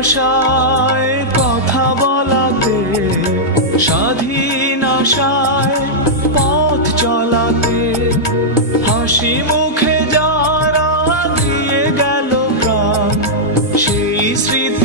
ভাষায় কথা বলাতে, স্বাধীন আশায় পথ চলাতে, হাসি মুখে যারা দিয়ে গেল প্রাণ, সেই স্মৃতি